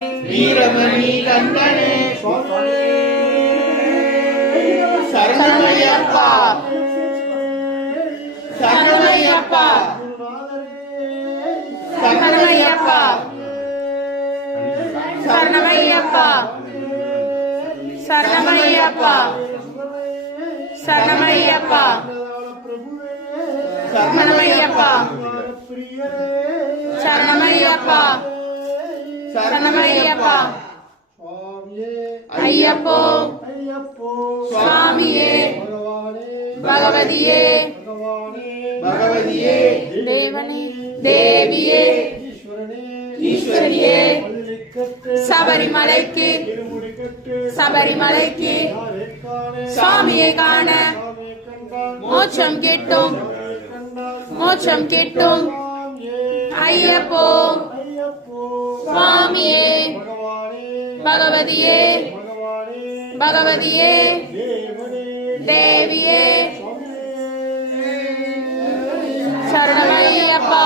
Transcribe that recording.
வீரமணி கண்டனே சரணமையப்பா சரணமையப்பா சரணமையப்பா சரணமையப்பா சரணமையப்பா சரணமையப்பா சரணமையப்பா சரணமையப்பா சரணமையப்பா ஐயப்போ சுவாமியே பகவதியே பகவதியே தேவனே தேவியே ஈஸ்வரியே சபரிமலைக்கு சபரிமலைக்கு சுவாமியை காண மோட்சம் கிட்டும் மோட்சம் கிட்டும் ஐயப்போ சுவாமியே பகவதியே பகவதியே தேவியே சரணமையப்பா